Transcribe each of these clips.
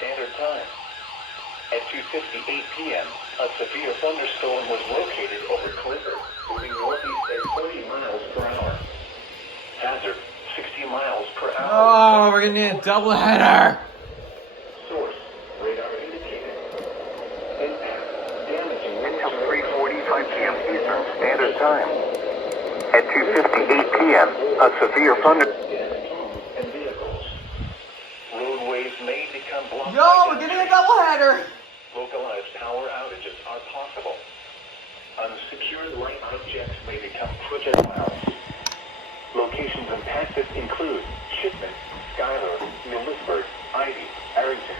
Standard Time. At 2:58 p.m., a severe thunderstorm was located over Clifford, moving northeast at 40 miles per hour. Hazard, 60 miles per hour. Oh, we're gonna need a doubleheader. Source, radar indicated. Impact, damaging Until 3:45 p.m. Eastern Standard Time. At 2:58 p.m., a severe homes and vehicles. Roadways may become blocked. Yo, we're getting a doubleheader. Localized power outages are possible. Unsecured light objects may become projectiles. Locations impacted include Shipment, Schuyler, Millisburg, Ivy, Arrington.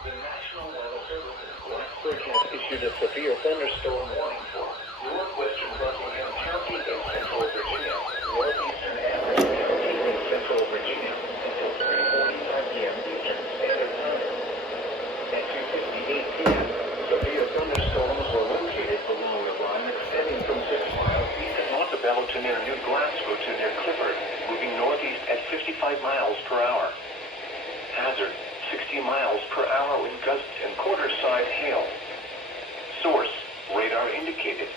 The National Weather Service has issued a severe thunderstorm warning for northwestern Buckingham County and central Virginia, northeastern Adams County and central Virginia until 3:45 p.m. Eastern Standard Time. At 2:58 p.m., severe thunderstorms were located along the line extending from 6 miles east of Montebello to near New Glasgow to near Clifford, moving northeast at 55 miles per hour. Hazard, 60 miles per hour with gusts and quarter-size hail. Source, radar indicated.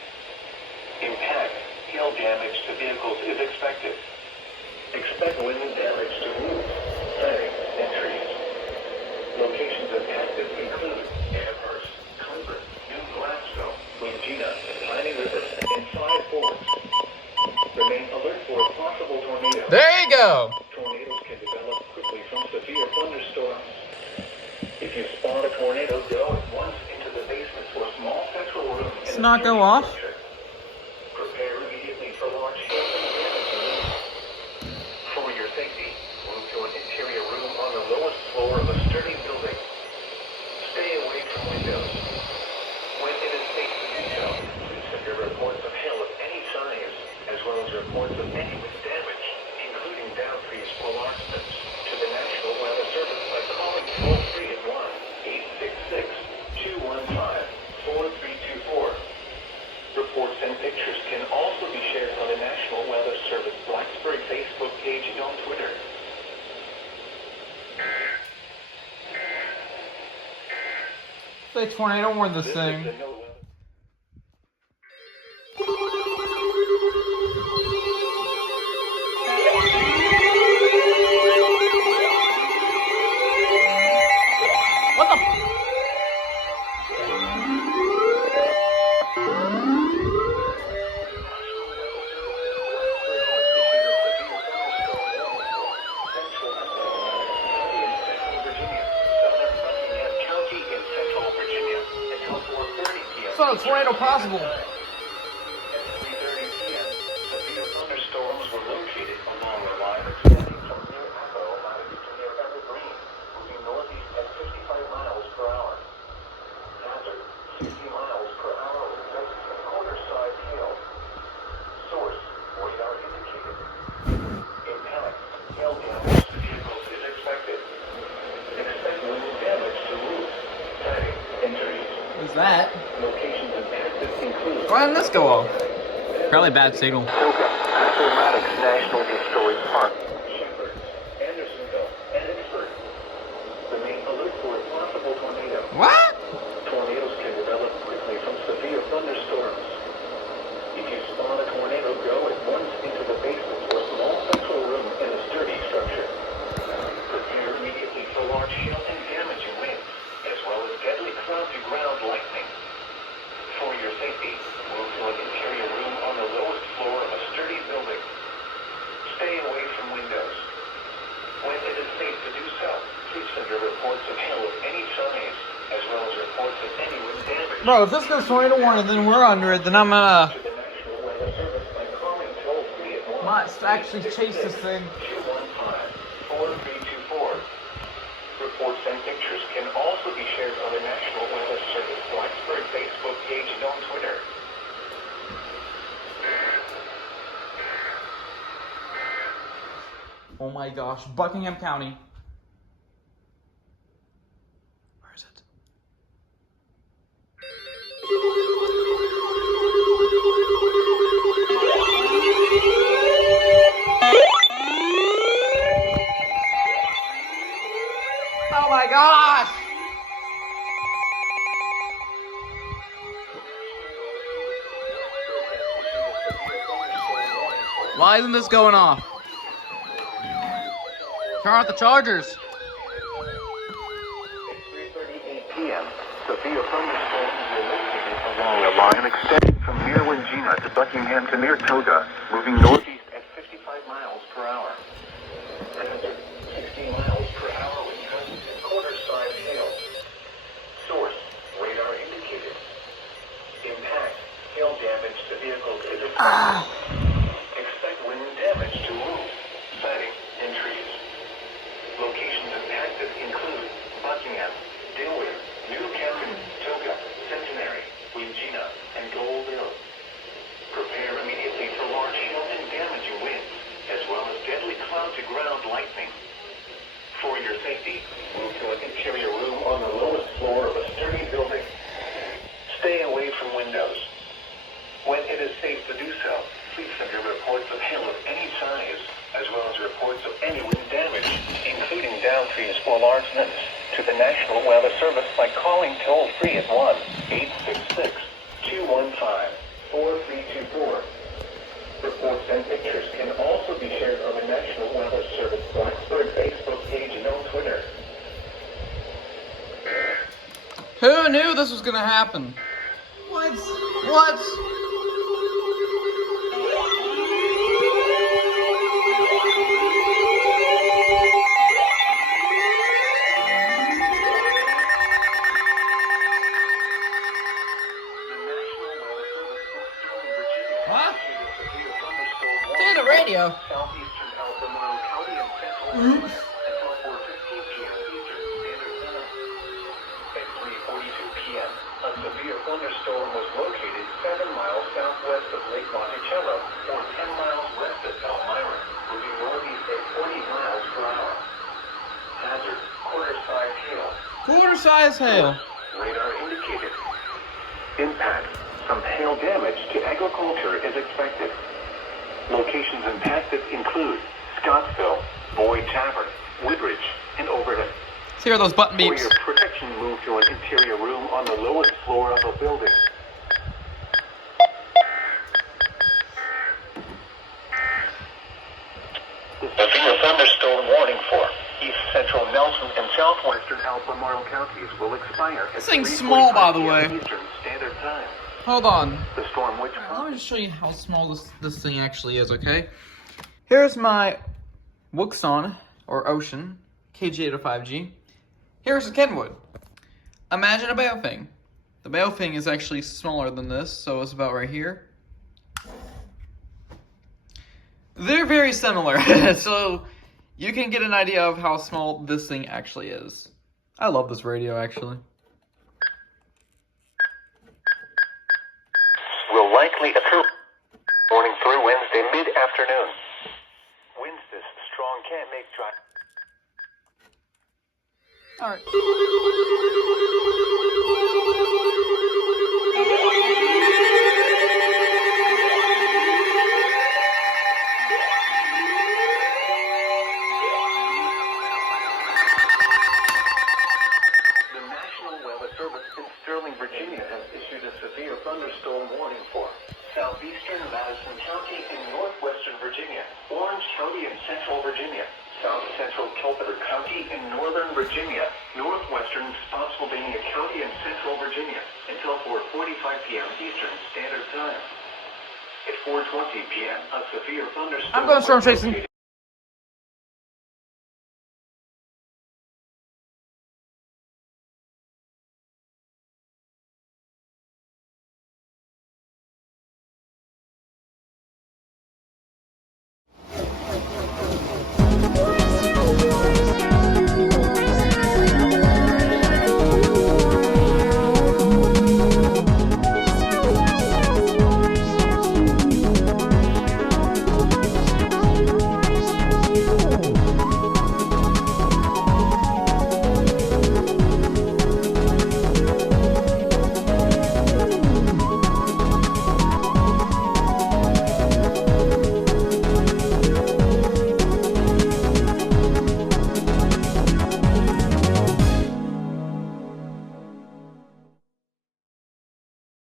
Impact, hail damage to vehicles is expected. Expect wind damage to roofs, siding, and trees. Locations impacted include Amherst, Clifford, New Glasgow, Regina, Piney River, and Five Forks. Remain alert for a possible tornado. There you go. Tornadoes can develop quickly from severe thunderstorms. If you spot a tornado, go at once into the basement or small central room. Let's not go off. Prepare immediately for large hail and damage. For your safety, move to an interior room on the lowest floor of a sturdy building. Stay away from windows. When it is safe to do so, please send your reports of hail of any size, as well as reports of any wind damage, including downed trees or largements, to the National Weather Service by calling toll-free at 1-866-215-4324. Reports and pictures can also be shared on the National Weather Service Blacksburg Facebook page and on Twitter. Say tornado warned this This thing. is the NOAA. What the? It's not a tornado possible. At 3:30 p.m., severe thunderstorms were located along the line extending from near Echo latitude to near Evergreen, moving northeast at 55 miles per hour. Hazard, 60 miles per hour with gusts and quarter-size hail. Source, radar indicated. Impact, hail damage to vehicles is expected. Expect wind damage to roofs, siding, and trees. What's that? Locations impacted include Why didn't this go off? Probably bad signal. Silga, Appomattox National Historic Park. Shepherd, Andersonville, and Pittsburgh. Remain alert for a possible tornado. What? Tornadoes can develop quickly from severe thunderstorms. If you spot a tornado, go at once into the basement or small central room in a sturdy structure. Prepare immediately for large hail and damaging winds, as well as deadly cloud-to-ground lightning. For your safety, move to an interior room on the lowest floor of a sturdy building. Stay away from windows. When it is safe to do so, please send your reports of hail of any size, as well as reports of any wind damage. Bro, if this goes tornado warning, then we're under it. Then I'm gonna To the National Weather Service by calling toll-free at 1 must actually chase this thing. 215-4324. Reports and pictures can also be shared on the National Weather Service Blacksburg Facebook page and on Twitter. Oh my gosh, Buckingham County. is it? Oh my gosh! Why isn't this going off? Turn off the chargers. 3:38 p.m. Severe thunderstorms were located along a line extending from near Wingina to Buckingham to near Toga, moving northeast at 55 miles per hour. 60 miles per hour with gusts and quarter-size hail. Source, radar indicated. Impact, hail damage to vehicles is expected. Expect wind damage to roof, siding, and trees. Locations impacted include Buckingham, Delaware, New Canton, Toga, Centenary, Wingina, and Gold Hill. Prepare immediately for large hail and damaging winds, as well as deadly cloud-to-ground lightning. For your safety, move to an interior room on the lowest floor of a sturdy building. Stay away from windows. When it is safe to do so, please send your reports of hail of any size, as well as reports of any wind damage, including downed trees or large limbs, to the National Weather Service by calling toll-free at 1-866-215-4324. Reports and pictures can also be shared on the National Weather Service Blacksburg Facebook page and on Twitter. Who knew this was gonna happen? What? What? What? It's in the radio. Southeastern Albemarle County and Central Oregon until 4:15 p.m. Eastern Standard Time. At 3:42 p.m., a severe thunderstorm was located 7 miles southwest of Lake Monticello, or 10 miles west of Elmira, moving northeast at 40 miles per hour. Hazard: quarter-size hail. Quarter-size hail. Radar indicated. Impact. Some hail damage to agriculture is expected. Locations impacted include Scottsville, Boyd Tavern, Woodridge, and Overton. Let's hear those button For beeps. your protection, move to an interior room on the lowest floor of a building. Severe thunderstorm warning for East Central Nelson and Southwestern Albemarle counties will expire at This thing's small, by the 3:45 way. p.m. Eastern Standard Time. Hold on. The storm which Let me just show you how small this thing actually is, okay? Here's my Wuxon, or Ocean, KG805G. Here's the Kenwood. Imagine a Baofeng. The Baofeng is actually smaller than this, so it's about right here. They're very similar, so you can get an idea of how small this thing actually is. I love this radio, actually. will likely occur morning through Wednesday mid-afternoon. Winds this strong can't make dry. Alright. The National Weather Service in Sterling, Virginia has issued a severe thunderstorm warning for southeastern Madison County in northwestern Virginia, Orange County in central Virginia, south central Culpeper County in northern Virginia, northwestern Spotsylvania County in central Virginia until 4:45 p.m. Eastern Standard Time. At 4:20 p.m., a severe thunderstorm I'm going storm was chasing. located